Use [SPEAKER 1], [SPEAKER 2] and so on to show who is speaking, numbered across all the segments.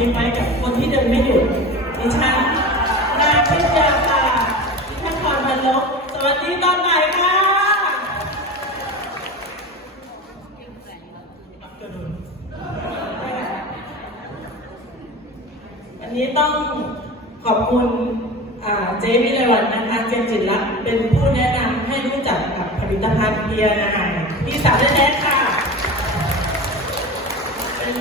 [SPEAKER 1] ยิ้มไว้กับคนที่เดินไม่หยุดดิฉันนางพิจารณาดิฉันพรบรรลบสวัสดีตอนบ่ายค่ะวันนี้ต้องขอบคุณเจวิไลวันนะคะเจมจิตรัตเป็นผู้แนะนำให้รู้จักกับผลิตภัณฑ์เบียร์นะคะพี่สาวแท้ๆค่ะ เป็น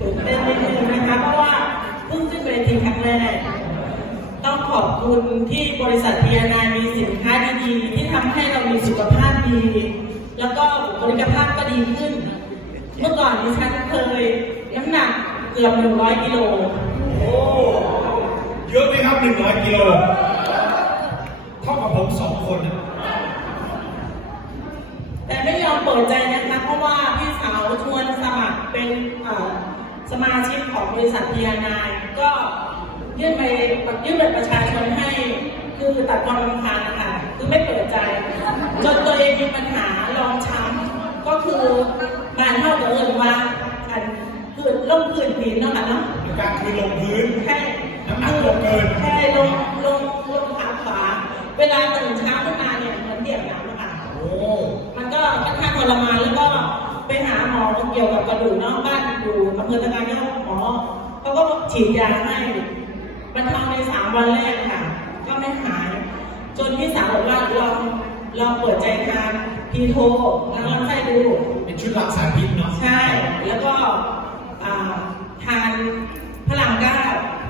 [SPEAKER 1] ตื่นเต้นนิดนึงนะคะ เพราะว่าเพิ่งขึ้นเวทีครั้งแรก ต้องขอบ คุณที่บริษัทเบียร์นามีสินค้าดีๆ ที่ทำให้เรามีสุขภาพดี แล้วก็บุคลิกภาพก็ดีขึ้น เมื่อก่อนดิฉันเคยน้ำหนักเกือบ100กิโล
[SPEAKER 2] โอ้เยอะไหมครับหนึ่งร้อยกิโลเท่ากับผมสองคนนะ
[SPEAKER 1] แต่ไม่ยอมเปิดใจนะคะ เพราะว่าพี่สาวชวนสมัครเป็นเอ่อสมาชิกของบริษัทพีนายก็ ยื่นไปยื่นบัตรประชาชนให้ คือตัดความรำคาญนะคะคือไม่เปิดใจ จนตัวเองมีปัญหารองช้ำก็คือบานเท่ากับเอิญว่าอันพืชล่มพืชหินเนาะค่ะเนาะ
[SPEAKER 2] เป็นการคือลงพื้น
[SPEAKER 1] แค่
[SPEAKER 2] น้ำหนักลงเกิน
[SPEAKER 1] แค่ลงลงลงขาขวาเวลาตื่นเช้าขึ้นมาเนี่ยเหมือนเดี่ยวน้ำอะค่ะ
[SPEAKER 2] โอ้
[SPEAKER 1] มันก็ค่อนข้างทรมานแล้วก็ไปหาหมอเกี่ยวกับกระดูกเนอกบ้านอยู่อำเภอตะการเนี่ยหมอเขาก็ฉีดยาให้ บรรเทาในสามวันแรกค่ะ ก็ไม่หาย จนพี่สาวบอกว่าลองลองเปิดใจทานพีโทแล้วลองไส้ดู
[SPEAKER 2] เป็นชุดรักษาพิษเนาะ
[SPEAKER 1] ใช่ แล้วก็อ่าทานพลังก้า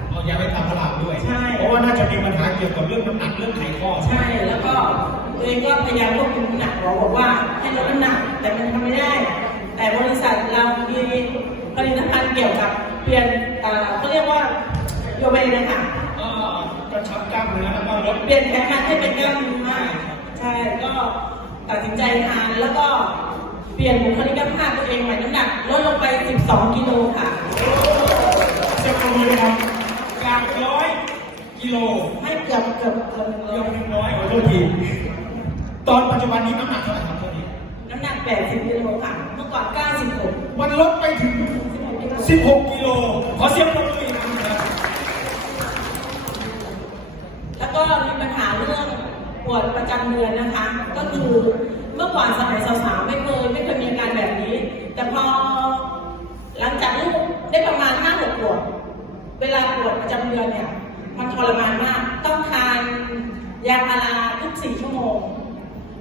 [SPEAKER 2] เอายาไปทำพลังด้วย
[SPEAKER 1] ใช่
[SPEAKER 2] เพราะว่าน่าจะมีปัญหาเกี่ยวกับเรื่องน้ำหนักเรื่องไขข้อ
[SPEAKER 1] ใช่ แล้วก็ตัวเองก็พยายามควบคุมน้ำหนักหมอบอกว่าให้ลดน้ำหนัก แต่มันทำไม่ได้ แต่บริษัทเรามีผลิตภัณฑ์เกี่ยวกับเปลี่ยนเอ่อเขาเรียกว่าโยเบนะคะ
[SPEAKER 2] เอ่อกระชับกล้ามเเป
[SPEAKER 1] ลี่ยนไขมันให้เป็นกล้ามเนื้อใช่ ก็ตัดสินใจทานแล้วก็เปลี่ยนบุคลิกภาพตัวเองใหม่น้ำหนักลดลงไป 12 กิโลค่ะ
[SPEAKER 2] เจะประมินครับจากร้อยกิโล
[SPEAKER 1] ให้เกือบเกือบเกือบ
[SPEAKER 2] เกือบหนึ่งร้อยขอโทษทีตอนปัจจุบันนี้น้ำหนักเท่าไหร่ครับตอนนี้
[SPEAKER 1] น้ำหนัก 80 กิโลค่ะ เมื่อก่อน 96
[SPEAKER 2] มันลดไปถึง
[SPEAKER 1] 16 กิโล
[SPEAKER 2] 16กิโลขอเสียงปรบ
[SPEAKER 1] ปวดประจำเดือนนะคะ ก็คือเมื่อก่อนสมัยสาวๆไม่เคยไม่เคยมีอาการแบบนี้ แต่พอหลังจากลูกได้ประมาณห้าหกขวบเวลาปวดประจำเดือนเนี่ยมันทรมานมาก ต้องทานยาพาราทุกสี่ชั่วโมง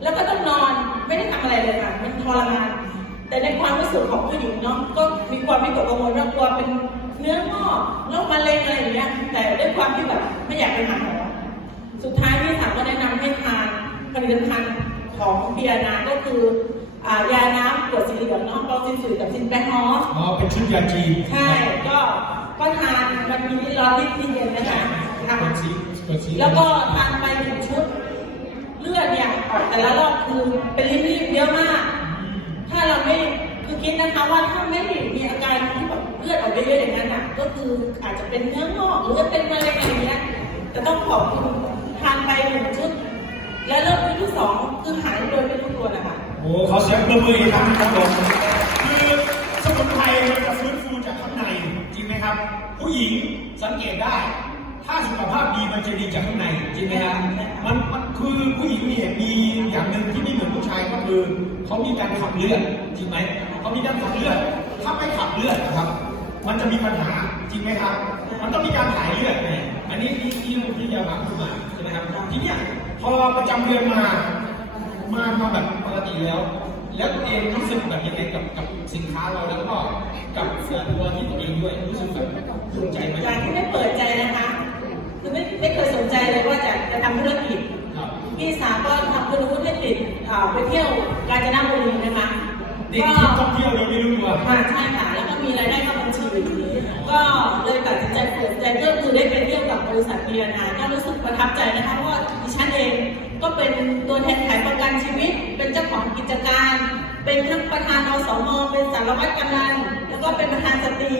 [SPEAKER 1] แล้วก็ต้องนอนไม่ได้ทำอะไรเลยค่ะมันทรมาน แต่ในความรู้สึกของผู้หญิงเนาะก็มีความวิตกกังวลว่ากลัวเป็นเนื้องอกโรคมะเร็งอะไรอย่างเงี้ยแต่ด้วยความที่แบบไม่อยากไปหาหมอ สุดท้ายพี่สาวก็แนะนำให้ทาน ผลิตภัณฑ์ของเบียร์นาก็คืออ่ายาน้ำขวดสีเหลืองเนาะเราซินสูกับซินแปงฮอส
[SPEAKER 2] อ๋อ เป็นชุดยาจีน
[SPEAKER 1] ใช่ก็ก็ทานมันมีที่ร้อนที่ที่เย็นนะคะทาน
[SPEAKER 2] เปิดสีเปิดสี
[SPEAKER 1] แล้วก็ทานไปหนึ่งชุด เลือดเนี่ยออกแต่ละรอบคือเป็นรีบๆเยอะมาก ถ้าเราไม่คือคิดนะคะว่าถ้าไม่มีอาการที่แบบเลือดออกเยอะๆอย่างนั้นอะก็คืออาจจะเป็นเนื้องอกหรือว่าเป็นมะเร็งอะไรอย่างเงี้ยแต่ต้องขอบคุณทานไปหนึ่งชุด แล้วเริ่มชุดที่สองคือหายโดยไม่รู้ตัวนะคะ
[SPEAKER 2] โอ้ขอเสียงปรบมือครั้งครับผมคือสมุนไพรมันจะฟื้นฟูจากข้างในจริงไหมครับ ผู้หญิงสังเกตได้ ถ้าสุขภาพดีมันจะดีจากข้างในจริงไหมครับมันมันคือผู้หญิงเนี่ยมีอย่างหนึ่งที่ไม่เหมือนผู้ชายก็คือเขามีการขับเลือดจริงไหมเขามีการขับเลือดถ้าไม่ขับเลือดนะครับ มันจะมีปัญหาจริงไหมครับ มันต้องมีการถ่ายเลือดไงอันนี้ที่ที่ที่ยาบ้าขึ้นมาใช่ไหมครับทีเนี้ย พอประจำเดือนมา มามาแบบปกติแล้ว แล้วตัวเองรู้สึกแบบยังไงกับกับสินค้าเราแล้วก็กับเสื้อตัวที่ตัวเองด้วยรู้สึกแบบภูมิใจไหม
[SPEAKER 1] จากที่ไม่เปิดใจนะคะ คือไม่ไม่เคยสนใจเลยว่าจะจะทำธุรกิจ
[SPEAKER 2] ครับ
[SPEAKER 1] พี่สาวก็ทำธุรกิจติดอ่าไปเที่ยวกาญจนบุรีนะคะ
[SPEAKER 2] นี่
[SPEAKER 1] ก็
[SPEAKER 2] คือท่องเที่ยวโดยไม่รู้ตัว
[SPEAKER 1] ค่ะใช่ค่ะแล้วก็มีรายได้เข้าบัญชีก็เลยตัดสินใจเปิดใจก็คือได้ไปเที่ยวกับบริษัทเบียร์นาก็รู้สึกประทับใจนะคะเพราะว่า ดิฉันเองก็เป็นตัวแทนขายประกันชีวิต เป็นเจ้าของกิจการ เป็นทั้งประธานอสมเป็นสารวัตรกำนันแล้วก็เป็นประธานสตรี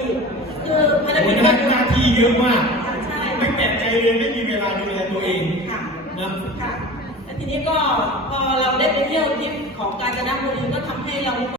[SPEAKER 1] คือภาร
[SPEAKER 2] โอ้
[SPEAKER 1] กิ
[SPEAKER 2] ย
[SPEAKER 1] จ
[SPEAKER 2] หน้าหน้าที่เยอะมาก
[SPEAKER 1] ค่ะใช่
[SPEAKER 2] ไม่แปลกใจเลยไม่มีเวลาดูแลตัวเอง
[SPEAKER 1] ค่ะ
[SPEAKER 2] นะ
[SPEAKER 1] ค่ะแล้วทีนี้ก็พอเราได้ไปเที่ยวทริปของกาญจนบุรีก็ทำให้เรา